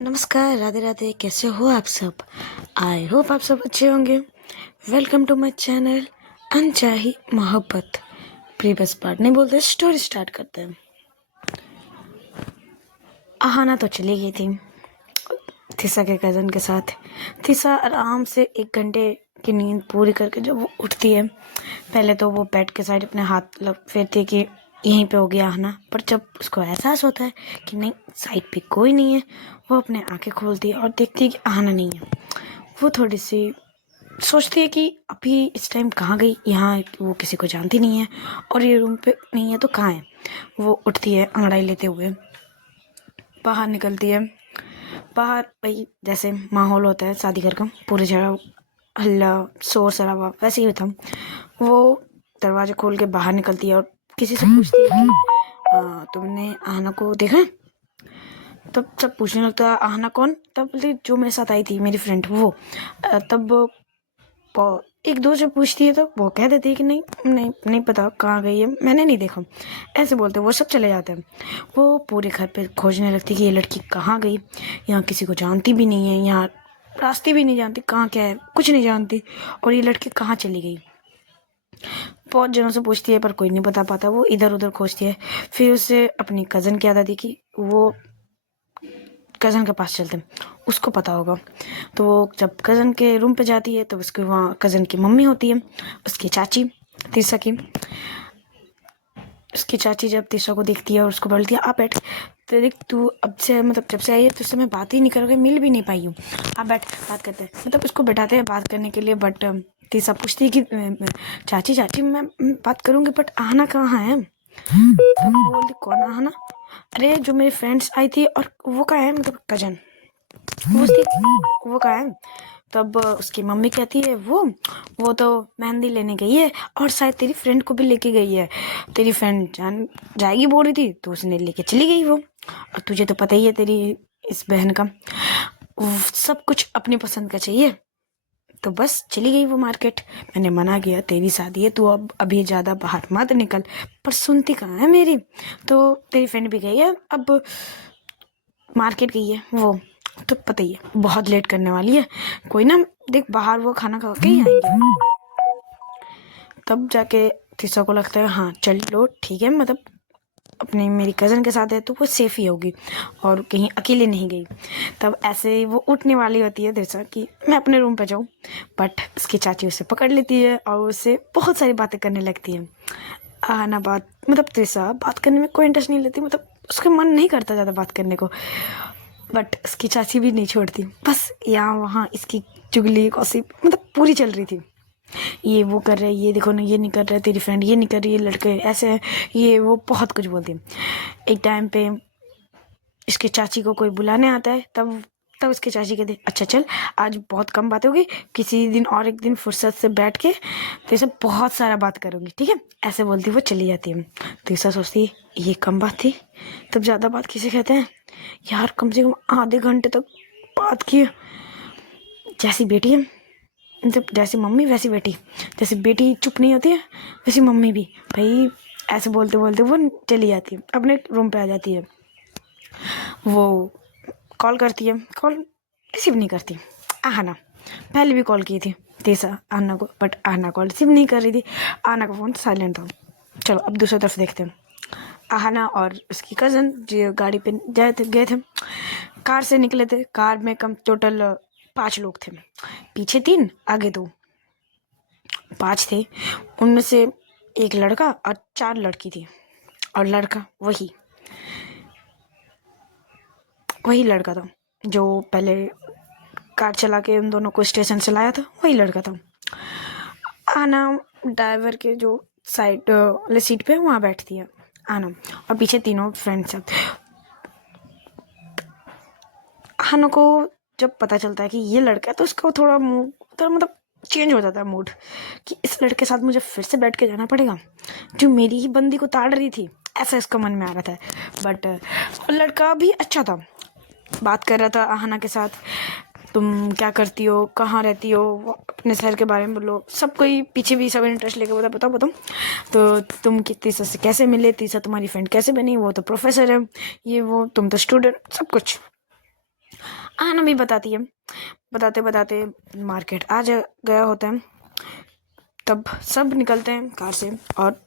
नमस्कार, राधे राधे। कैसे हो आप सब? आई होप आप सब अच्छे होंगे। वेलकम टू माय चैनल अनचाही मोहब्बत। प्रीवियस पार्ट नहीं बोलते, स्टोरी स्टार्ट करते हैं। आहाना तो चली गई थी तीसा के कज़न के साथ। तीसा आराम से 1 घंटे की नींद पूरी करके जब वो उठती है, पहले तो वो बेड के साइड अपने हाथ फेरती है कि यहीं पे हो गया आहाना, पर जब उसको एहसास होता है कि नहीं, साइड पे कोई नहीं है, वो अपने आंखें खोलती है और देखती है कि आहाना नहीं है। वो थोड़ी सी सोचती है कि अभी इस टाइम कहाँ गई, यहाँ वो किसी को जानती नहीं है और ये रूम पे नहीं है तो कहाँ है। वो उठती है अंगड़ाई लेते हुए, बाहर निकलती है। बाहर भाई जैसे माहौल होता है शादी घर का, पूरी जगह हल्ला शोर शराबा वैसे ही था। वो दरवाजा खोल के बाहर निकलती है और किसी से पूछती है कि तुमने आहना को देखा है? तब सब पूछने लगता है आहना कौन? तब बोलती जो मेरे साथ आई थी, मेरी फ्रेंड वो। तब एक दो से पूछती है तो वो कह देती है कि नहीं नहीं नहीं पता कहाँ गई है, मैंने नहीं देखा। ऐसे बोलते वो सब चले जाते हैं। वो पूरे घर पे खोजने लगती है कि ये लड़की कहाँ गई, यहाँ किसी को जानती भी नहीं है, यहाँ रास्ते भी नहीं जानती, कहाँ क्या है कुछ नहीं जानती, और ये लड़की कहाँ चली गई। बहुत जनों से पूछती है पर कोई नहीं बता पाता। वो इधर उधर खोजती है। फिर उसे अपनी कज़न की याद आती कि वो कज़न के पास चलते हैं, उसको पता होगा। तो वो जब कज़न के रूम पे जाती है तो उसके वहाँ कज़न की मम्मी होती है, उसकी चाची तीसा की। उसकी चाची जब तीसा को देखती है और उसको बोलती है आप बैठ। तो देख तू अब से मतलब जब से आई है तुझसे मैं बात ही नहीं करोगे, मिल भी नहीं पाई हूँ, आप बैठ बात करते हैं। मतलब उसको बैठाते हैं बात करने के लिए, बट तीसा पूछती है कि चाची चाची मैं बात करूँगी बट आहना कहाँ है? तब वो बोलती कौन आहना? अरे जो मेरी फ्रेंड्स आई थी और वो कहाँ है, मतलब कजन। वो कहाँ है? तब उसकी मम्मी कहती है वो तो मेहंदी लेने गई है और शायद तेरी फ्रेंड को भी लेके गई है। तेरी फ्रेंड जान जाएगी बोल रही थी तो उसने लेके चली गई वो। और तुझे तो पता ही है तेरी इस बहन का, सब कुछ अपनी पसंद का चाहिए, तो बस चली गई वो मार्केट। मैंने मना किया तेरी शादी है, तू अब अभी ज़्यादा बाहर मत निकल, पर सुनती कहाँ है मेरी। तो तेरी फ्रेंड भी गई है, अब मार्केट गई है वो, तो पता ही है बहुत लेट करने वाली है। कोई ना, देख बाहर वो खाना खा के ही आएंगे। तब जाके तीसा को लगता है हाँ चल लो ठीक है, मतलब अपनी मेरी कज़न के साथ है तो वो सेफ ही होगी और कहीं अकेले नहीं गई। तब ऐसे ही वो उठने वाली होती है तीसा कि मैं अपने रूम पे जाऊँ, बट उसकी चाची उसे पकड़ लेती है और उससे बहुत सारी बातें करने लगती है। आना बात मतलब तीसा बात करने में कोई इंटरेस्ट नहीं लेती, मतलब उसका मन नहीं करता ज़्यादा बात करने को, बट उसकी चाची भी नहीं छोड़ती। बस यहाँ वहाँ इसकी चुगली गॉसिप मतलब पूरी चल रही थी। ये वो कर रहे, ये देखो ना ये नहीं कर रहा, तेरी फ्रेंड ये नहीं कर रही, ये लड़के ऐसे हैं, ये वो बहुत कुछ बोलती है। एक टाइम पे इसके चाची को कोई बुलाने आता है, तब तब उसके चाची कहती अच्छा चल आज बहुत कम बात होगी, किसी दिन और एक दिन फुर्सत से बैठ के तो इसे बहुत सारा बात करूँगी, ठीक है? ऐसे बोलती वो चली जाती है। तो ऐसा सोचती है ये कम बात थी, तब ज़्यादा बात किसे कहते हैं यार, कम से कम आधे घंटे तक बात की। जैसी बेटी है, मतलब जैसी मम्मी वैसी बेटी, जैसे बेटी चुप नहीं होती है वैसी मम्मी भी भाई। ऐसे बोलते बोलते वो चली जाती है, अपने रूम पे आ जाती है। वो कॉल करती है, कॉल रिसीव नहीं करती। आहना पहले भी कॉल की थी तीसा आहना को, बट आहना कॉल रिसीव नहीं कर रही थी, आहना का फ़ोन साइलेंट था। चलो अब दूसरी तरफ देखते हैं। आहना और उसकी कज़न जो गाड़ी पे गए थे, कार से निकले थे। कार में कम टोटल 5 लोग थे, पीछे 3 आगे 2, 5 थे। उनमें से एक लड़का और 4 लड़की थी, और लड़का वही लड़का था जो पहले कार चला के उन दोनों को स्टेशन से लाया था, वही लड़का था। आना ड्राइवर के जो साइड वाले सीट पे वहाँ बैठती है आना, और पीछे तीनों फ्रेंड्स हैं। आना को जब पता चलता है कि ये लड़का है तो उसका थोड़ा मूड तो मतलब चेंज हो जाता है मूड, कि इस लड़के के साथ मुझे फिर से बैठ के जाना पड़ेगा जो मेरी ही बंदी को ताड़ रही थी, ऐसा इसका मन में आ रहा था। बट लड़का भी अच्छा था, बात कर रहा था आहना के साथ, तुम क्या करती हो, कहाँ रहती हो, अपने शहर के बारे में बोलो, सब कोई पीछे भी सब इंटरेस्ट लेके बताओ बताओ। तो तुम तीसा से कैसे मिले, तीसा तुम्हारी फ्रेंड कैसे बनी, वो तो प्रोफेसर है, ये वो तुम तो स्टूडेंट, सब कुछ। आहना भी बताती है। बताते बताते मार्केट गया होता है। तब सब निकलते हैं कार से और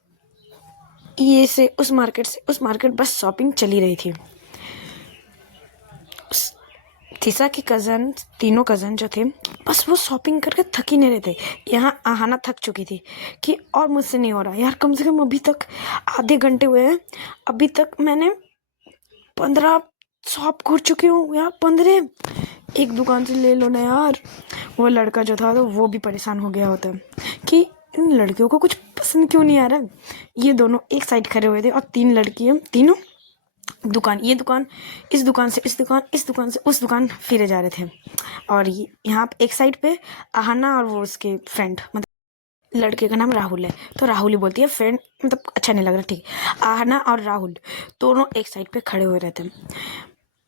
ये से उस मार्केट बस शॉपिंग चली रही थी। तीसा की कज़न, तीनों कज़न जो थे, बस वो शॉपिंग करके थक ही नहीं रहे थे। यहाँ आहाना थक चुकी थी कि और मुझसे नहीं हो रहा यार, कम से कम अभी तक आधे घंटे हुए हैं, अभी तक मैंने 15 शॉप घूर चुकी हूँ यार, 15 एक दुकान से ले लो ना यार। वो लड़का जो था तो वो भी परेशान हो गया होता कि इन लड़कियों को कुछ पसंद क्यों नहीं आ रहा। ये दोनों एक साइड खड़े हुए थे और 3 लड़कियाँ, तीनों दुकान, ये दुकान, इस दुकान से इस दुकान, इस दुकान से उस दुकान फिरे जा रहे थे। और यहाँ एक साइड पे आहना और वो उसके फ्रेंड, मतलब लड़के का नाम राहुल है तो राहुल ही बोलती है, फ्रेंड मतलब अच्छा नहीं लग रहा, ठीक। आहना और राहुल दोनों एक साइड पे खड़े हुए रहते,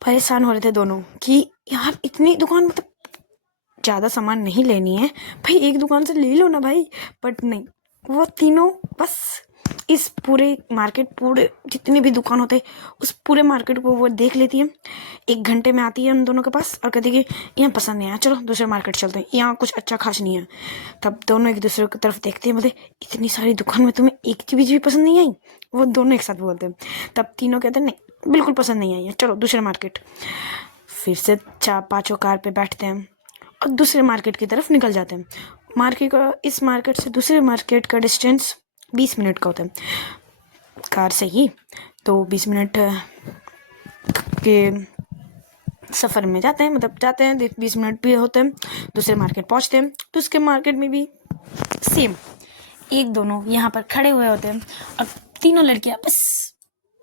परेशान हो रहे थे दोनों कि यार इतनी दुकान, मतलब ज़्यादा सामान नहीं लेनी है भाई, एक दुकान से ले लो ना भाई। बट नहीं, वो तीनों बस इस पूरे मार्केट, पूरे जितने भी दुकान होते उस पूरे मार्केट को वो देख लेती है। 1 घंटे में आती है उन दोनों के पास और कहती है कि यहाँ पसंद नहीं आया, चलो दूसरे मार्केट चलते हैं, यहाँ कुछ अच्छा खास नहीं है। तब दोनों एक दूसरे की तरफ देखते हैं, बोलते इतनी सारी दुकान में तुम्हें एक की भी पसंद नहीं आई। वो दोनों एक साथ बोलते हैं। तब तीनों कहते हैं नहीं बिल्कुल पसंद नहीं आई है, चलो दूसरे मार्केट। फिर से 4-5 कार पे बैठते हैं और दूसरे मार्केट की तरफ निकल जाते हैं। इस मार्केट से दूसरे मार्केट का डिस्टेंस 20 मिनट का होता है कार से ही। तो 20 मिनट के सफ़र में जाते हैं 20 मिनट भी होते हैं, दूसरे मार्केट पहुंचते हैं। तो उसके मार्केट में भी सेम एक दोनों यहाँ पर खड़े हुए होते हैं और तीनों लड़कियां बस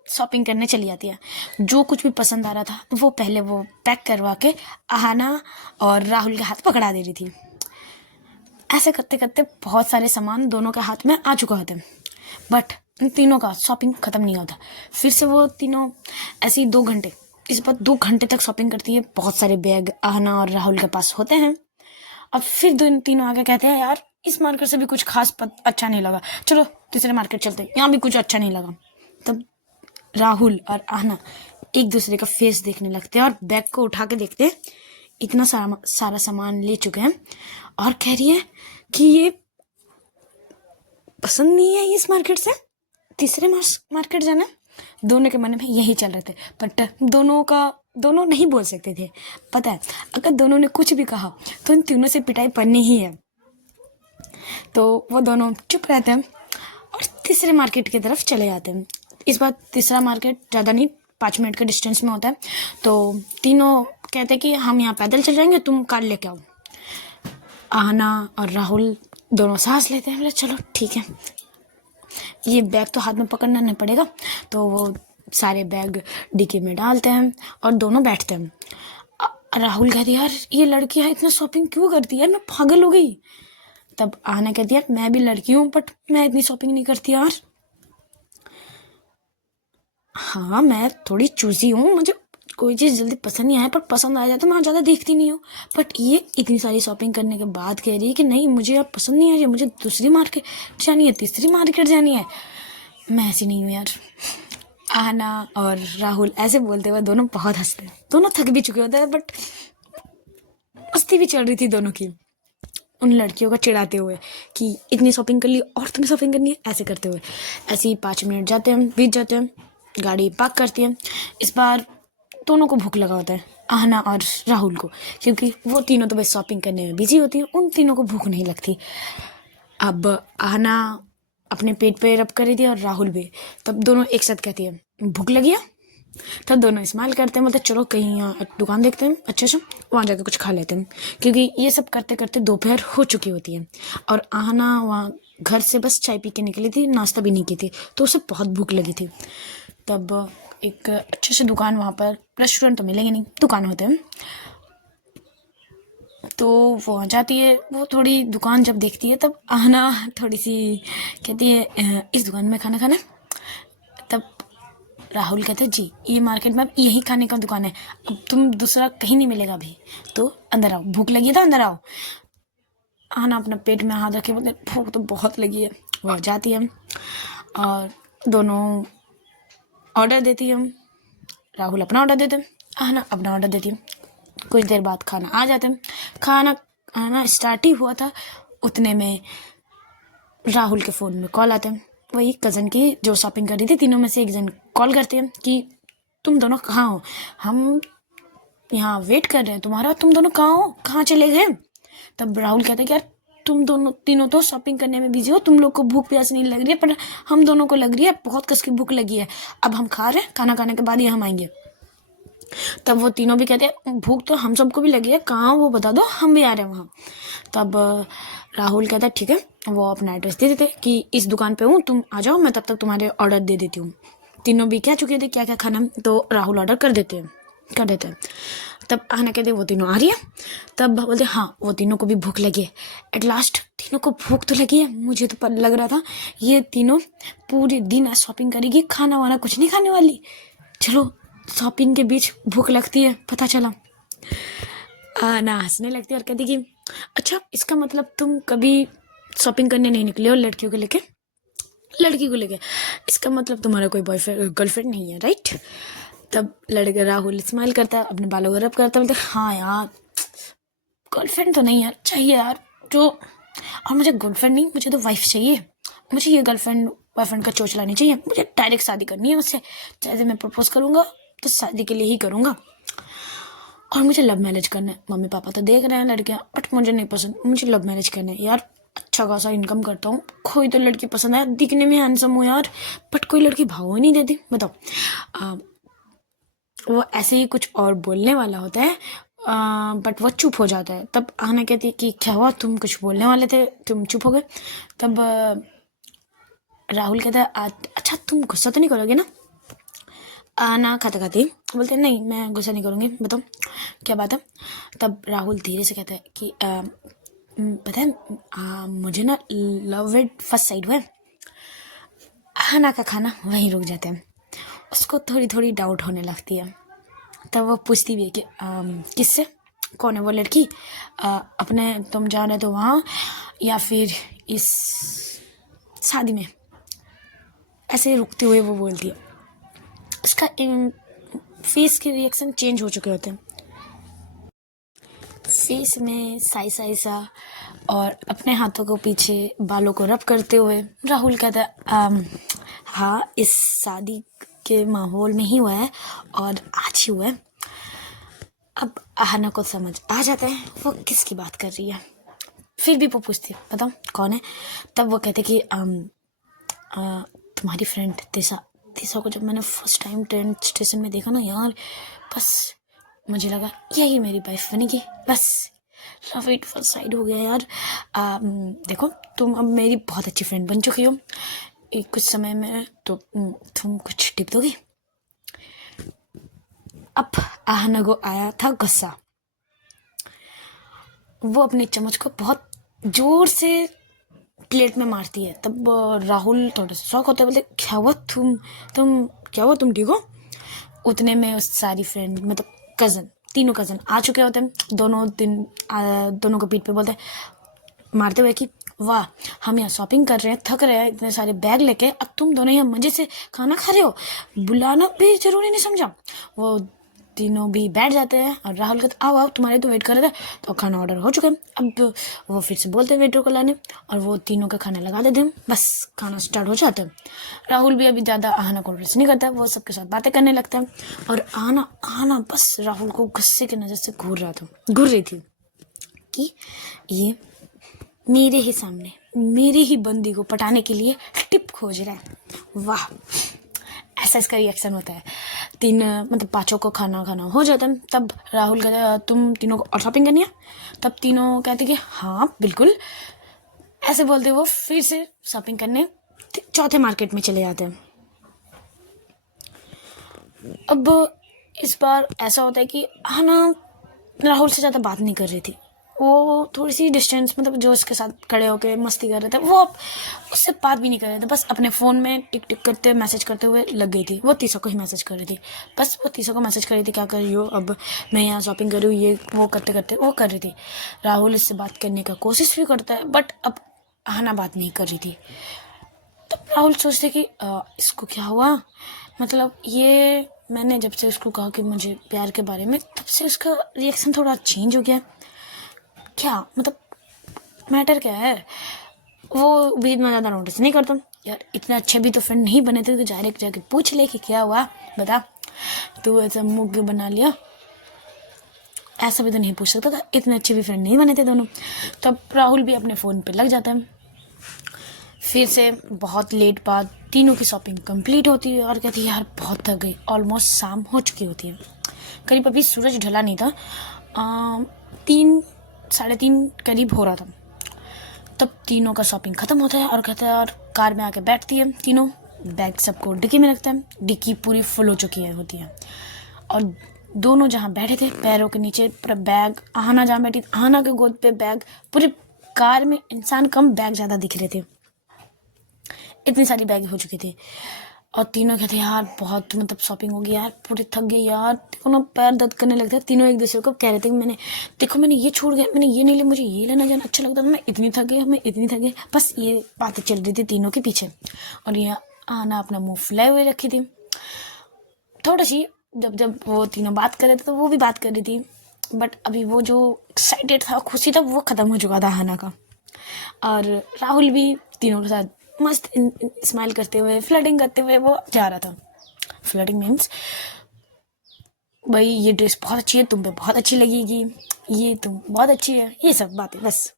शॉपिंग करने चली जाती है। जो कुछ भी पसंद आ रहा था वो पहले वो पैक करवा के आहना और राहुल के हाथ पकड़ा दे रही थी। ऐसे करते करते बहुत सारे सामान दोनों के हाथ में आ चुका होता है, बट इन तीनों का शॉपिंग ख़त्म नहीं होता। फिर से वो तीनों ऐसे ही 2 घंटे, इस बार 2 घंटे तक शॉपिंग करती है। बहुत सारे बैग आहना और राहुल के पास होते हैं। अब फिर तीनों आगे कहते हैं यार इस मार्केट से भी कुछ खास अच्छा नहीं लगा, चलो दूसरे मार्केट चलते हैं, यहाँ भी कुछ अच्छा नहीं लगा। तब राहुल और आहना एक दूसरे का फेस देखने लगते हैं और बैग को उठा के देखते हैं, इतना सारा सामान ले चुके हैं और कह रही है कि ये पसंद नहीं है इस मार्केट से तीसरे मार्केट जाना। दोनों के मन में यही चल रहे थे, बट दोनों नहीं बोल सकते थे। पता है अगर दोनों ने कुछ भी कहा तो इन तीनों से पिटाई पड़नी ही है। तो वो दोनों चुप रहते हैं और तीसरे मार्केट की तरफ चले जाते हैं। इस बार तीसरा मार्केट ज़्यादा नहीं 5 मिनट के डिस्टेंस में होता है। तो तीनों कहते हैं कि हम यहाँ पैदल चल जाएंगे, तुम कार लेके आओ। आहना और राहुल दोनों सांस लेते हैं, बोले चलो ठीक है, ये बैग तो हाथ में पकड़ना नहीं पड़ेगा। तो वो सारे बैग डिक्की में डालते हैं और दोनों बैठते हैं। राहुल कहती है यार ये लड़की है इतना शॉपिंग क्यों करती है, मैं पागल हो गई। तब आहना कहती है मैं भी लड़की हूँ बट मैं इतनी शॉपिंग नहीं करती यार। हाँ मैं थोड़ी चूजी हूँ, मुझे कोई चीज़ जल्दी पसंद नहीं आया, पर पसंद आ जाए तो मैं ज़्यादा देखती नहीं हूँ। बट ये इतनी सारी शॉपिंग करने के बाद कह रही है कि नहीं मुझे अब पसंद नहीं आ रही है, मुझे दूसरी मार्केट जानी है, तीसरी मार्केट जानी है। मैं ऐसी नहीं हूँ यार। आहना और राहुल ऐसे बोलते हुए दोनों बहुत हंसते हैं। दोनों थक भी चुके होते हैं बट मस्ती भी चल रही थी दोनों की, उन लड़कियों का चिढ़ाते हुए कि इतनी शॉपिंग कर ली और तुम्हें शॉपिंग करनी है, ऐसे करते हुए। ऐसे ही 5 मिनट जाते हैं, बीत जाते हैं, गाड़ी पार्क करती है। इस बार दोनों को भूख लगा होता है, आहना और राहुल को, क्योंकि वो तीनों तो बस शॉपिंग करने में बिजी होती है, उन तीनों को भूख नहीं लगती। अब आहना अपने पेट पे रब कर रही थी और राहुल भी। तब दोनों एक साथ कहती है भूख लगी है। तब दोनों इस्तेमाल करते हैं, मतलब चलो कहीं यहाँ दुकान देखते हैं अच्छे से, वहाँ जाकर कुछ खा लेते हैं, क्योंकि ये सब करते करते दोपहर हो चुकी होती है और आहना वहाँ घर से बस चाय पी के निकली थी, नाश्ता भी नहीं की थी, तो उसे बहुत भूख लगी थी। तब एक अच्छे से दुकान, वहाँ पर रेस्टोरेंट तो मिलेंगे नहीं, दुकान होते हैं, तो वो वहाँ जाती है। वो थोड़ी दुकान जब देखती है तब आहना थोड़ी सी कहती है इस दुकान में खाना खाना। तब राहुल कहते हैं जी ये मार्केट में अब यही खाने का दुकान है, अब तुम दूसरा कहीं नहीं मिलेगा अभी, तो अंदर आओ, भूख लगी है तो अंदर आओ। आहना अपना पेट में हाथ रखे, बोलते भूख तो बहुत लगी है। वह जाती है और दोनों ऑर्डर देती है। राहुल अपना ऑर्डर देते हैं, आहना अपना ऑर्डर देती है। कुछ देर बाद खाना आ जाता है। खाना आना स्टार्ट ही हुआ था, उतने में राहुल के फ़ोन में कॉल आता है। वही कज़न की जो शॉपिंग कर रही थी। तीनों में से एक जन कॉल करते हैं कि तुम दोनों कहाँ हो, हम यहाँ वेट कर रहे हैं तुम्हारा, तुम दोनों कहाँ हो, कहाँ चले गए। तब राहुल कहते हैं कि यार तुम दोनों तीनों तो शॉपिंग करने में बिजी हो, तुम लोग को भूख प्यास नहीं लग रही है, पर हम दोनों को लग रही है, बहुत कस की भूख लगी है। अब हम खा रहे हैं, खाना खाने के बाद ही हम आएंगे। तब वो तीनों भी कहते हैं भूख तो हम सबको भी लगी है, कहाँ वो बता दो, हम भी आ रहे हैं वहाँ। तब राहुल कहता है ठीक है, वो अपना एड्रेस दे देते कि इस दुकान पे हूँ, तुम आ जाओ, मैं तब तक तुम्हारे ऑर्डर दे देती हूँ। तीनों भी कह चुके थे क्या क्या खाना, तो राहुल ऑर्डर कर देते हैं। तब आना कहते वो तीनों आ रही है। तब बोलते हाँ, वो तीनों को भी भूख लगी है। एट लास्ट तीनों को भूख तो लगी है। मुझे तो लग रहा था ये तीनों पूरे दिन आज शॉपिंग करेगी, खाना वाना कुछ नहीं खाने वाली। चलो शॉपिंग के बीच भूख लगती है, पता चला। ना हंसने लगती है और कहती कि अच्छा, इसका मतलब तुम कभी शॉपिंग करने नहीं निकले हो लड़कियों को लेके, लड़की को लेके, इसका मतलब तुम्हारा कोई बॉयफ्रेंड गर्लफ्रेंड नहीं है, राइट। तब लड़का राहुल स्माइल करता, अपने बालों को रब करता, बोलते हाँ यार, गर्लफ्रेंड तो नहीं यार, चाहिए यार जो, और मुझे गर्लफ्रेंड नहीं, मुझे तो वाइफ चाहिए। मुझे ये गर्लफ्रेंड बॉयफ्रेंड का चोचला नहीं चाहिए, मुझे डायरेक्ट शादी करनी है उससे। चाहे मैं प्रपोज करूँगा तो शादी के लिए ही करूँगा, और मुझे लव मैरिज करना है। मम्मी पापा तो देख रहे हैं लड़कियां, बट मुझे नहीं पसंद, मुझे लव मैरिज करना है यार। अच्छा खासा इनकम करता हूँ, कोई तो लड़की पसंद है, दिखने में हैंडसम हो यार, बट कोई लड़की भाव ही नहीं देती, बताओ। वो ऐसे ही कुछ और बोलने वाला होता है, बट वो चुप हो जाता है। तब आना कहती है कि क्या हुआ, तुम कुछ बोलने वाले थे, तुम चुप हो गए। तब राहुल कहता है अच्छा तुम गुस्सा तो नहीं करोगे ना। आना खाते खाते बोलते हैं नहीं, मैं गुस्सा नहीं करूँगी, बताओ क्या बात है। तब राहुल धीरे से कहता है कि पता है मुझे ना लव एट फर्स्ट साइड हुआ है। आना का खाना वहीं रुक जाते हैं। उसको थोड़ी थोड़ी डाउट होने लगती है। तब वो पूछती भी है कि किससे, कौन है वो लड़की, अपने तुम जा रहे तो वहाँ, या फिर इस शादी में। ऐसे रुकते हुए वो बोलती है। उसका फेस के रिएक्शन चेंज हो चुके होते हैं, फेस में साई सा, और अपने हाथों को पीछे बालों को रब करते हुए राहुल कहता है हाँ, इस शादी के माहौल में ही हुआ है और आज ही हुआ है। अब आहना को समझ आ जाता है वो किसकी बात कर रही है, फिर भी वो पूछती है बताओ कौन है। तब वो कहते कि तुम्हारी फ्रेंड तेसा को जब मैंने फर्स्ट टाइम ट्रेन स्टेशन में देखा ना यार, बस मुझे लगा यही मेरी वाइफ बनेगी, बस लव एट फर्स्ट साइड हो गया यार। देखो तुम अब मेरी बहुत अच्छी फ्रेंड बन चुकी हो, एक कुछ समय में तो तुम कुछ टिप दोगी। अब आहना को आया था गुस्सा, वो अपने चम्मच को बहुत जोर से प्लेट में मारती है। तब राहुल थोड़ा सा शॉक होता है, बोलते क्या हुआ तुम ठीक हो। उतने में उस सारी फ्रेंड मतलब तीनों कज़न आ चुके होते हैं। दोनों को पीठ पे बोलते मारते हुए कि वाह, हम यहाँ शॉपिंग कर रहे हैं, थक रहे हैं इतने सारे बैग लेके, अब तुम दोनों यहाँ मजे से खाना खा रहे हो, बुलाना भी जरूरी नहीं समझा। वो तीनों भी बैठ जाते हैं और राहुल कहते आओ तुम्हारे तो वेट कर रहे थे, तो खाना ऑर्डर हो चुका है। अब वो फिर से बोलते हैं वेटर को लाने, और वो तीनों का खाना लगा देते हैं, बस खाना स्टार्ट हो जाता है। राहुल भी अभी ज़्यादा आहना को रेस्ट नहीं करता है, वो सबके साथ बातें करने लगता है। और आहना बस राहुल को गुस्से की नज़र से घूर रही थी कि ये मेरे ही सामने मेरे ही बंदी को पटाने के लिए टिप खोज रहा है। वाह, ऐसा इसका रिएक्शन होता है। पाँचों को खाना हो जाता है। तब राहुल कहता तुम तीनों को और शॉपिंग करनी है। तब तीनों कहते कि हाँ बिल्कुल। ऐसे बोलते वो फिर से शॉपिंग करने चौथे मार्केट में चले जाते हैं। अब इस बार ऐसा होता है कि आहना राहुल से ज़्यादा बात नहीं कर रही थी, वो थोड़ी सी डिस्टेंस जो उसके साथ खड़े होकर मस्ती कर रहे थे, वो उससे बात भी नहीं कर रहे थे, बस अपने फ़ोन में टिक टिक करते मैसेज करते हुए लग गई थी। वो तीसरा को ही मैसेज कर रही थी, बस वो तीसरा को मैसेज कर रही थी क्या कर रही हो, अब मैं यहाँ शॉपिंग कर रही हूँ, ये वो करते करते वो कर रही थी। राहुल इससे बात करने का कोशिश भी करता है, बट अब आहना बात नहीं कर रही थी। तब राहुल सोचते कि इसको क्या हुआ, मतलब ये मैंने जब से उसको कहा कि मुझे प्यार के बारे में, तब से उसका रिएक्शन थोड़ा चेंज हो गया। क्या मतलब मैटर क्या है, वो भी इतना ज़्यादा नोटिस नहीं करता। यार इतने अच्छे भी तो फ्रेंड नहीं बने थे, तो डायरेक्ट जाके पूछ ले कि क्या हुआ, बता, तू ऐसा मुंह क्यों बना लिया। ऐसा भी तो नहीं पूछ सकता था, इतने अच्छे भी फ्रेंड नहीं बने थे दोनों। तब राहुल भी अपने फ़ोन पे लग जाता है। फिर से बहुत लेट बाद तीनों की शॉपिंग कंप्लीट होती है और कहती है यार बहुत थक गई। ऑलमोस्ट शाम हो चुकी होती है, करीब अभी सूरज ढला नहीं था, 3 साढ़े 3 करीब हो रहा था। तब तीनों का शॉपिंग ख़त्म होता है और कहता है, और कार में आके बैठती है तीनों, बैग सबको डिक्की में रखता है। डिक्की पूरी फुल हो चुकी है होती है, और दोनों जहाँ बैठे थे पैरों के नीचे पूरा बैग, आहना जहाँ बैठी आहना के गोद पे बैग, पूरी कार में इंसान कम बैग ज़्यादा दिख रहे थे, इतनी सारी बैग हो चुकी थी। और तीनों कहते यार बहुत मतलब शॉपिंग हो गई यार, पूरे थक गए यार, देखो ना पैर दर्द करने लगता है। तीनों एक दूसरे को कह रहे थे कि मैंने ये छोड़ गया, मैंने ये नहीं लिया, मुझे ये लेना जाना अच्छा लगता था, मैं इतनी थक गई, मैं इतनी थक गई। बस ये बातें चल रही थी तीनों के पीछे, और ये आना अपना मुंह फुलाए हुए रखी थी। थोड़ी सी जब वो तीनों बात कर रहे थे तो वो भी बात कर रही थी, बट अभी वो जो एक्साइटेड था, खुशी था, वो ख़त्म हो चुका था हाना का। और राहुल भी तीनों के साथ मस्त स्माइल करते हुए, फ्लर्टिंग करते हुए वो जा रहा था। फ्लर्टिंग मीन्स भाई ये ड्रेस बहुत अच्छी है, तुम पे बहुत अच्छी लगेगी, ये तुम बहुत अच्छी है, ये सब बातें बस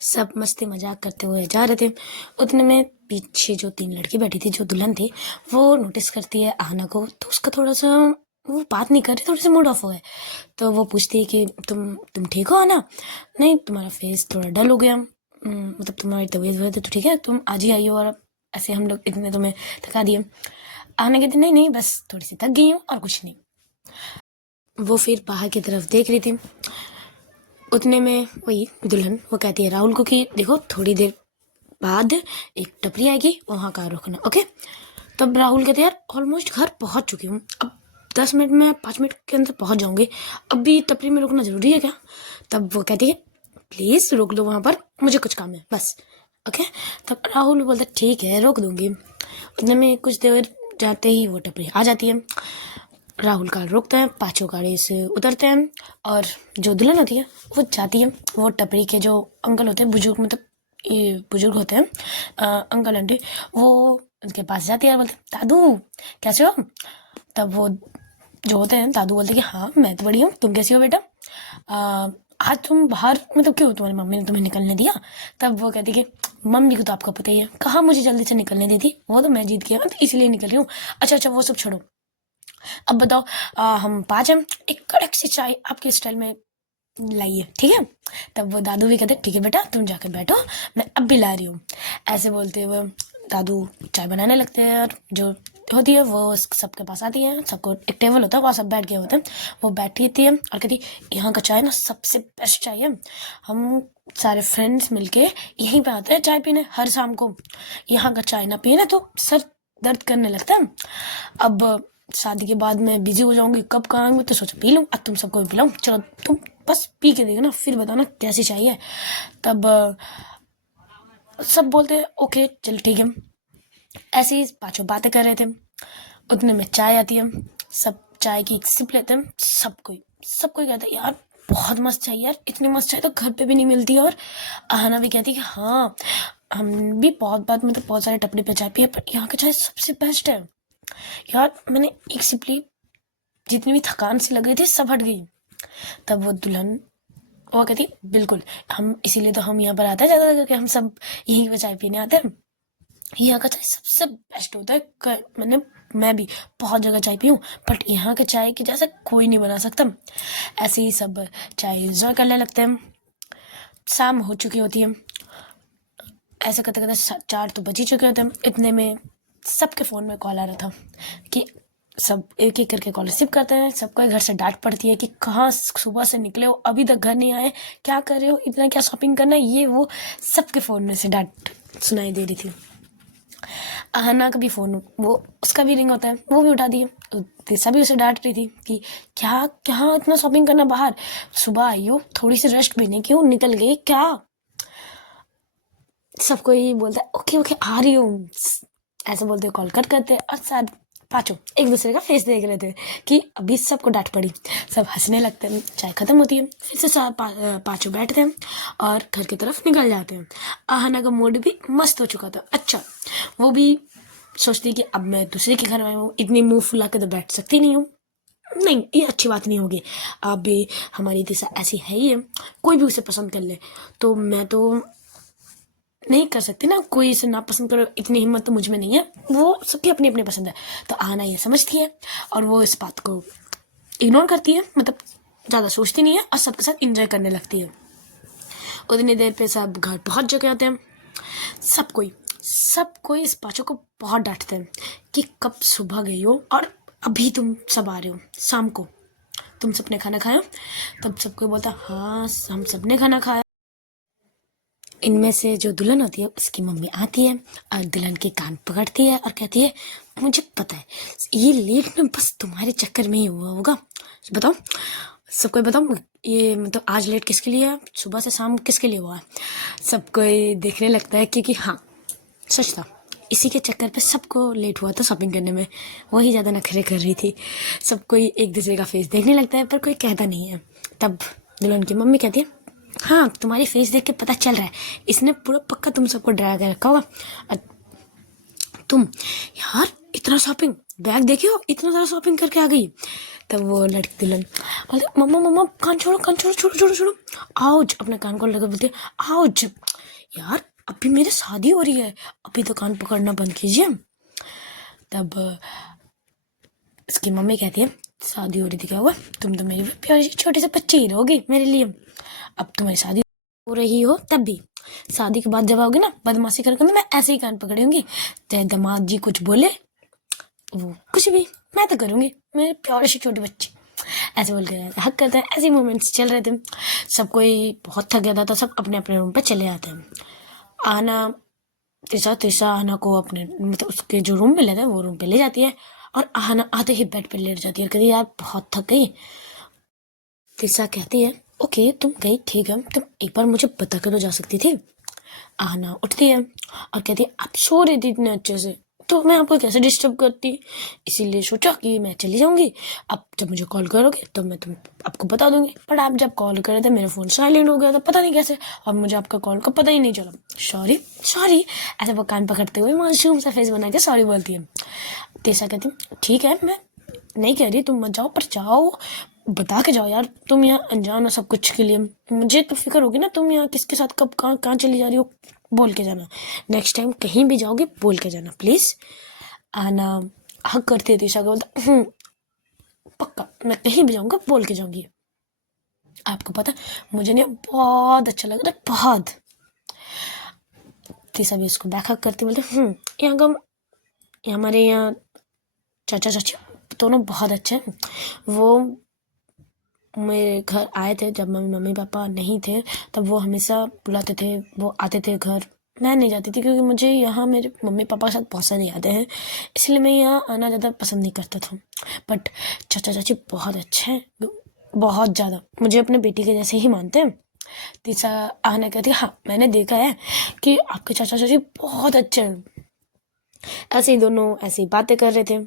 सब मस्ती मजाक करते हुए जा रहे थे। उतने में पीछे जो 3 लड़की बैठी थी, जो दुल्हन थी, वो नोटिस करती है आहना को, तो उसका थोड़ा सा वो बात नहीं कर रही, थोड़ी सी मूड ऑफ हो गए। तो वो पूछती है कि तुम ठीक हो आहना? नहीं, तुम्हारा फेस थोड़ा डल हो गया, मतलब तुम्हारी तबीयत वबीयत तो ठीक है, तुम आज ही आई हो और ऐसे हम लोग इतने तुम्हें थका दिए। आहना कहती नहीं नहीं, बस थोड़ी सी थक गई हूँ और कुछ नहीं। वो फिर बाहर की तरफ देख रही थी। उतने में वही दुल्हन वो कहती है राहुल को कि देखो थोड़ी देर बाद एक टपरी आएगी, वहाँ कार रुकना, ओके। तब राहुल कहते यार ऑलमोस्ट घर पहुँच चुकी हूँ, अब 10 मिनट में 5 मिनट के अंदर पहुँच जाऊँगी, अब भी टपरी में रुकना ज़रूरी है क्या? तब वो कहती है प्लीज़ रोक लो वहाँ पर, मुझे कुछ काम है बस, ओके। तब राहुल बोलता ठीक है रोक दूँगी। उतने में कुछ देर जाते ही वो टपरी आ जाती है। राहुल कार रोकता है, पाँचों गाड़ी से उतरते हैं और जो दुल्हन होती है वो जाती है। वो टपरी के जो अंकल होते हैं, बुजुर्ग, मतलब ये बुजुर्ग होते हैं, अंकल आंटी, वो उनके पास जाती है और बोलते दादू कैसे हो? तब वो जो होते हैं दादू बोलते कि हाँ मैं तो बढ़िया हूँ, तुम कैसी हो बेटा? आज तुम बाहर मतलब क्यों, तुम्हारी मम्मी ने तुम्हें निकलने दिया? तब वो कहती कि मम्मी को तो आपको पता ही है, कहाँ मुझे जल्दी से निकलने दी थी, वो तो मैं जीत गया तो इसलिए निकल रही हूँ। अच्छा वो सब छोड़ो, अब बताओ हम 5 हैं, एक कड़क सी चाय आपके स्टाइल में लाइए, ठीक है? तब वो दादू भी कहते ठीक है बेटा तुम जाकर बैठो, मैं अब भी ला रही हूँ। ऐसे बोलते हुए दादू चाय बनाने लगते हैं, और जो होती है वो सबके पास आती है, सबको एक टेबल होता है, वहाँ सब बैठ गए होते हैं। वो बैठी थी और कहती यहाँ का चाय ना सबसे बेस्ट चाय है, हम सारे फ्रेंड्स मिलके यहीं पे आते हैं चाय पीने हर शाम को, यहाँ का चाय ना पिए ना तो सर दर्द करने लगता है। अब शादी के बाद मैं बिजी हो जाऊंगी, कब कहाँ आऊंगी, तो सोचा पी लूँ, अब तुम सबको भी पिलाऊं, चलो तुम बस पी के देखो ना, फिर बताना कैसी चाहिए। तब सब बोलते हैं ओके चल ठीक है। ऐसे ही पाँचों बातें कर रहे थे। उतने में चाय आती है, सब चाय की एक सिप लेते हैं, सबको कहता है यार बहुत मस्त चाय यार, इतनी मस्त चाय तो घर पे भी नहीं मिलती। और आहना भी कहती है कि हाँ हम भी बहुत बात मतलब बहुत सारे टपरी पे चाय पिए, पर यहाँ की चाय सबसे बेस्ट है यार, मैंने एक सिप ली, जितनी भी थकान सी लग रही थी सब हट गई। तब वो दुल्हन वो कहती बिल्कुल, हम इसीलिए तो हम यहाँ पर आते हैं ज़्यादा करके, हम सब यहीं पर चाय पीने आते हैं, यहाँ का चाय सबसे बेस्ट होता है। मैं भी बहुत जगह चाय पी हूँ, बट यहाँ के चाय की जैसे कोई नहीं बना सकता। ऐसे ही सब चाय इंजॉय करने लगते हैं। शाम हो चुकी होती है, ऐसे करते करते 4 तो बज ही चुके होते हैं। इतने में सबके फ़ोन में कॉल आ रहा था कि सब एक एक करके कॉल रिसीव करते हैं। सबको घर से डांट पड़ती है कि कहाँ सुबह से निकले हो, अभी तक घर नहीं आए, क्या कर रहे हो, इतना क्या शॉपिंग करना है, ये वो सबके फ़ोन में से डांट सुनाई दे रही थी। आहना का भी फ़ोन, वो उसका भी रिंग होता है, वो भी उठा दिए, तो सभी उसे डांट रही थी कि क्या क्या इतना शॉपिंग करना बाहर, सुबह आई हो, थोड़ी सी रेस्ट भी नहीं की हो, निकल गई क्या? सबको ही बोलता है ओके ओके आ रही हूँ, ऐसे बोलते कॉल कट करते और शायद पांचों एक दूसरे का फेस देख रहे थे कि अभी सबको डांट पड़ी। सब हंसने लगते हैं, चाय खत्म होती है, फिर से पांचों बैठते हैं और घर की तरफ निकल जाते हैं। आहना का मूड भी मस्त हो चुका था। अच्छा, वो भी सोचती कि अब मैं दूसरे के घर में हूँ, इतनी मुंह फुला के तो बैठ सकती नहीं हूँ, नहीं ये अच्छी बात नहीं होगी। अब भी हमारी दिशा ऐसी है ही है, कोई भी उसे पसंद कर ले तो मैं तो नहीं कर सकती ना, कोई इसे ना पसंद करो, इतनी हिम्मत तो मुझ में नहीं है। वो सबकी अपनी अपनी पसंद है। तो आहना ये समझती है और वो इस बात को इग्नोर करती है, मतलब ज़्यादा सोचती नहीं है और सबके साथ इंजॉय करने लगती है। उतनी देर पे सब घर पहुंच चुके होते हैं। सब कोई इस पाँचों को बहुत डांटते हैं कि कब सुबह गई हो और अभी तुम सब आ रहे हो शाम को, तुम सबने खाना खाया? तब सबको बोलता हाँ हम सबने खाना खाया। इनमें से जो दुल्हन होती है उसकी मम्मी आती है और दुल्हन के कान पकड़ती है और कहती है मुझे पता है ये लेट ना बस तुम्हारे चक्कर में ही हुआ होगा। बताओ सबको बताओ, ये मतलब आज लेट किसके लिए है, सुबह से शाम किसके लिए हुआ है? सबको देखने लगता है क्योंकि हाँ सच था, इसी के चक्कर पे सबको लेट हुआ था शॉपिंग करने में, वही ज़्यादा नखरे कर रही थी। सबको एक दूसरे का फेस देखने लगता है पर कोई कहता नहीं है। तब दुल्हन की मम्मी कहती है हाँ तुम्हारी फेस देख के पता चल रहा है इसने पूरा पक्का तुम सबको डरा के रखा होगा। तुम यार इतना शॉपिंग, बैग देखे हो इतना सारा शॉपिंग करके आ गई। तब वो लड़की दुल्हन बोलती मम्मा मम्मा कान छोड़ो छोड़ो छोड़ो छोड़ो, आउच, अपने कान को लगा बोलते आउच, यार अभी मेरी शादी हो रही है, अभी तो कान पकड़ना बंद कीजिए। तब इसकी मम्मी कहती है शादी हो रही थी क्या हुआ, तुम तो मेरी प्यारी छोटी से बच्ची ही रहोगी मेरे लिए, अब तुम्हारी शादी हो रही हो तब भी शादी के बाद जब आओगे ना बदमाशी करके मैं ऐसे ही कान पकड़ूंगी, चाहे दामाद जी कुछ बोले वो कुछ भी मैं तो करूंगी, मेरी प्यारी सी छोटी बच्ची। ऐसे बोल के हक करते हैं। ऐसे मोमेंट्स चल रहे थे, सब कोई बहुत थक गया था तो सब अपने अपने रूम पे चले आते हैं। आना तीसा आहना को अपने मतलब उसके जो रूम में लेता है वो रूम पे ले जाती है और आहना आते ही बेड पे लेट जाती है, कहती यार बहुत थक गई। तीसा कहती है ओके तुम गई ठीक है, तुम एक बार मुझे बता कर तो जा सकती थी। आहना उठती है और कहती है आप सो रही थी इतने अच्छे से तो मैं आपको कैसे डिस्टर्ब करती, इसीलिए सोचा कि मैं चली जाऊंगी, अब जब मुझे कॉल करोगे तो मैं आपको बता दूंगी, पर आप जब कॉल करे थे मेरा फ़ोन साइलेंट हो गया था पता नहीं कैसे और मुझे आपका कॉल का पता ही नहीं चला, सॉरी सॉरी। ऐसे वो कान पकड़ते हुए मासूम सा फेस बना के सॉरी बोलती है। तेसा कहती ठीक है मैं नहीं कह रही तुम मत जाओ, पर जाओ बता के जाओ यार, तुम यहाँ अनजान हो सब कुछ के लिए, मुझे तो फिक्र होगी ना तुम यहाँ किसके साथ कब कहाँ चली जा रही हो, बोल के जाना, नेक्स्ट टाइम कहीं भी जाओगे बोल के जाना प्लीज। आना हक करती है तीशा को, बोलता पक्का मैं कहीं भी जाऊंगा बोल के जाऊंगी। आपको पता मुझे नहीं बहुत अच्छा लग रहा है बहुत। तीशा भी उसको बैक हक करती बोलते यहाँ का हमारे यहाँ चाचा चाची दोनों बहुत अच्छे हैं, वो मेरे घर आए थे जब मम्मी पापा नहीं थे तब वो हमेशा बुलाते थे, वो आते थे घर, मैं नहीं जाती थी क्योंकि मुझे यहाँ मेरे मम्मी पापा के साथ बहुत सारी यादें हैं, इसलिए मैं यहाँ आना ज़्यादा पसंद नहीं करता था। बट चाचा चाची बहुत अच्छे हैं, बहुत ज़्यादा मुझे अपने बेटी के जैसे ही मानते हैं। तीसरा आना कहती है हाँ मैंने देखा है कि आपके चाचा चाची बहुत अच्छे हैं। ऐसे ही दोनों ऐसी बातें कर रहे थे।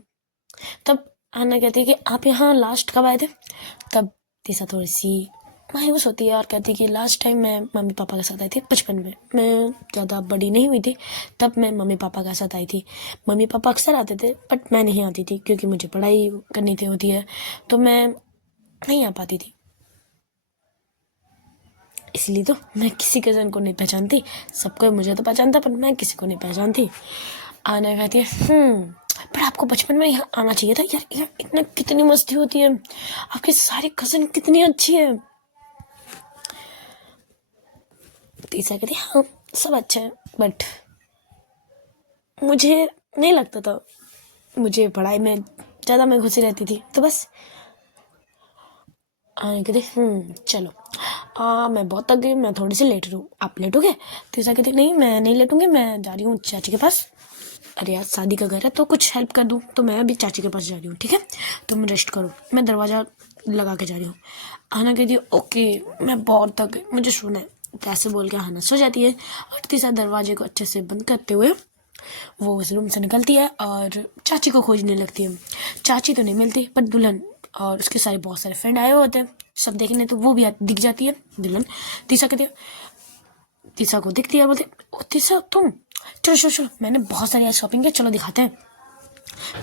तब आना कहती है कि आप यहाँ लास्ट कब आए थे? तब तीसा थोड़ी सी मायूस होती है और कहती है कि लास्ट टाइम मैं मम्मी पापा के साथ आई थी बचपन में, मैं ज़्यादा बड़ी नहीं हुई थी तब मैं मम्मी पापा के साथ आई थी। मम्मी पापा अक्सर आते थे बट मैं नहीं आती थी क्योंकि मुझे पढ़ाई करनी थी होती है तो मैं नहीं आ पाती थी, इसलिए तो मैं किसी कज़न को नहीं पहचानती, सबको मुझे तो पहचानता पर मैं किसी को नहीं पहचानती। आना कहती है पर आपको बचपन में यहाँ आना चाहिए था यार, इतना कितनी मस्ती होती है, आपके सारे कज़न कितनी अच्छी है। तीसरा कहती है हाँ सब अच्छा है बट मुझे नहीं लगता था, मुझे पढ़ाई में ज़्यादा मैं घुसी रहती थी तो बस। आने कहते चलो मैं बहुत थक गई, मैं थोड़ी सी लेट रहूँ, आप लेटोगे? तीसरा कहती नहीं मैं नहीं लेटूंगी, मैं जा रही हूँ चाची के पास, अरे यार शादी का घर है तो कुछ हेल्प कर दूँ, तो मैं अभी चाची के पास जा रही हूँ ठीक है, तुम रेस्ट करो, मैं दरवाज़ा लगा के जा रही हूँ। आना कहती है ओके मैं बहुत थक गई मुझे सोना है, तो ऐसे बोल के आना सो जाती है और तीसरा दरवाजे को अच्छे से बंद करते हुए वो उस रूम से निकलती है और चाची को खोजने लगती है। चाची तो नहीं मिलती, पर दुल्हन और उसके सारे बहुत सारे फ्रेंड आए हुए होते हैं सब देखने, तो वो भी दिख जाती है। दुल्हन तीसा कहती है, तीसा को दिखती है, बोलते ओ तीसा तुम, चलो चलो चलो, मैंने बहुत सारी आज शॉपिंग की, चलो दिखाते हैं।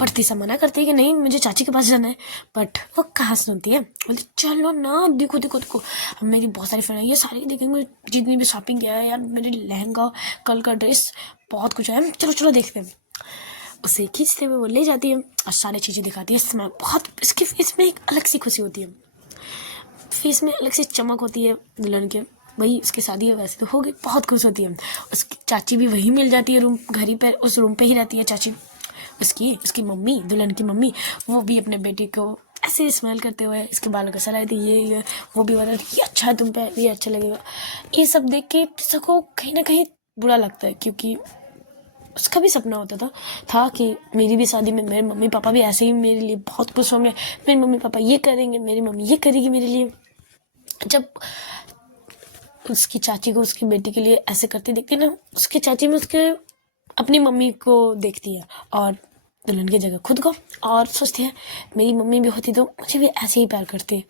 पर तीसा मना करती है कि नहीं, मुझे चाची के पास जाना है। बट वो कहाँ सुनती है, बोलती चलो ना, देखो देखो देखो, मेरी बहुत सारी फ्रेंड है, ये सारी देखेंगे जितनी भी शॉपिंग किया है यार, मेरे लहंगा, कल का ड्रेस, बहुत कुछ है, चलो चलो देखते हैं। उसे खींचते हुए वो ले जाती है और सारी चीज़ें दिखाती है। इसमें बहुत, इसके फेस में एक अलग सी खुशी होती है, फेस में अलग से चमक होती है दुल्हन के। वही उसकी शादी है, वैसे तो हो गई, बहुत खुश होती है। उसकी चाची भी वही मिल जाती है, रूम घर ही पर, उस रूम पे ही रहती है चाची। उसकी मम्मी, दुल्हन की मम्मी, वो भी अपने बेटे को ऐसे स्माइल करते हुए इसके बालों को सलाह दी, ये वो भी बता ये अच्छा है तुम पे, ये अच्छा लगेगा। ये सब देख के सबको कहीं ना कहीं बुरा लगता है, क्योंकि उसका भी सपना होता था कि मेरी भी शादी में मेरे मम्मी पापा भी ऐसे ही मेरे लिए बहुत खुश होंगे, मेरे मम्मी पापा ये करेंगे, मेरी मम्मी ये करेगी मेरे लिए। जब उसकी चाची को उसकी बेटी के लिए ऐसे करते देखती ना, उसकी चाची में उसके अपनी मम्मी को देखती है और दुल्हन की जगह खुद को, और सोचती है मेरी मम्मी भी होती तो मुझे भी ऐसे ही प्यार करती।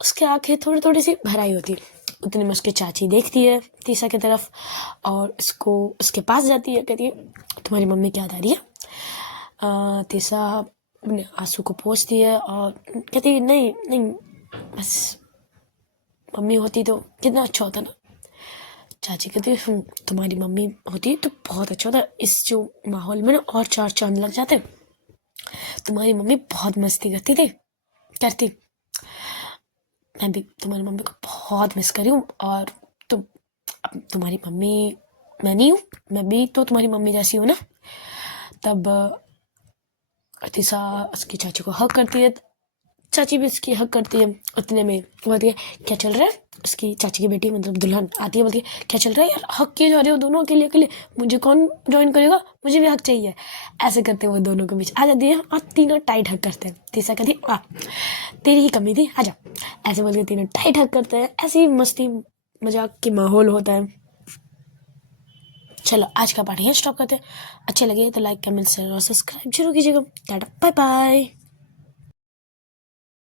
उसकी आंखें थोड़ी थोड़ी सी भर आई होती। उतने में उसकी चाची देखती है तीसा की तरफ और इसको उसके पास जाती है, कहती है तुम्हारी मम्मी क्या आ रही है। तीसा अपने आंसू को पोंछती है और कहती है नहीं नहीं, बस मम्मी होती तो कितना अच्छा होता ना। चाची कहती है तुम्हारी मम्मी होती तो बहुत अच्छा होता, इस जो माहौल में ना और चार चांद लग जाते। तुम्हारी मम्मी बहुत मस्ती करती। मैं भी तुम्हारी मम्मी को बहुत मिस करी हूँ, और तुम, अब तुम्हारी मम्मी मैं नहीं हूँ, मैं भी तो तुम्हारी मम्मी जैसी हूँ ना। तब तीसा उसकी चाची को हक करती है, चाची भी उसकी हक करती है। उतने में बोलती है क्या चल रहा है, उसकी चाची की बेटी मतलब दुल्हन आती है, बोलती है क्या चल रहा है यार, हक किए जा रहे हो दोनों अकेले, मुझे कौन ज्वाइन करेगा, मुझे भी हक चाहिए। ऐसे करते वो दोनों के बीच आ जाती है और तीनों टाइट हक करते हैं। तीसरा कहती है तेरी ही कमी थी, आजा। ऐसे बोलते तीनों टाइट हक करते हैं, ऐसी ही मस्ती मजाक की माहौल होता है। चलो आज का पार्ट यहीं स्टॉप करते हैं। अच्छे लगे तो लाइक कमेंट शेयर और सब्सक्राइब जरूर कीजिएगा। Tata bye bye.